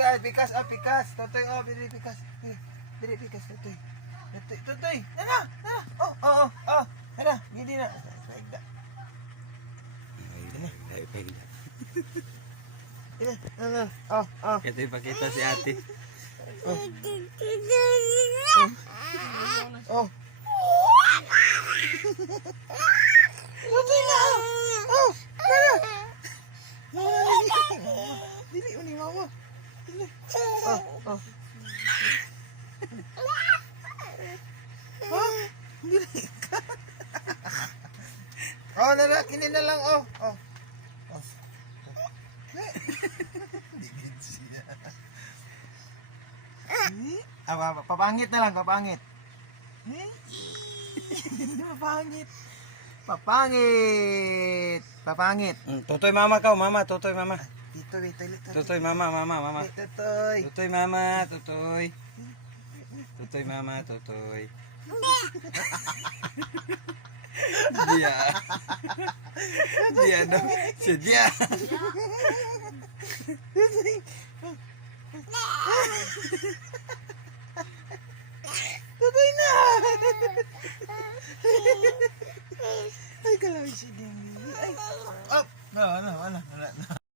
Pikas, pikas. Totoy, biri pikas. Biri pikas, totoy. Totoy, nana. Oh. Nana, gini na. Paigda. Paigda. Nana. Ito ipakita si ate. Totoy na. Nana. Dili ni mama. Dili. Dili. Nana, kini na lang, Digid siya. Papangit na lang, papangit. Papangit. Papangit. Tutoy mama kau, mama, tutoy mama. Totoy. Tutoy mama. Totoy. Tutoy mama, tutoy. Tutoy mama, tutoy. Dia. Dia dong. Sedia. Totoy na. Ay, kalawin si Demi. Ay, ano.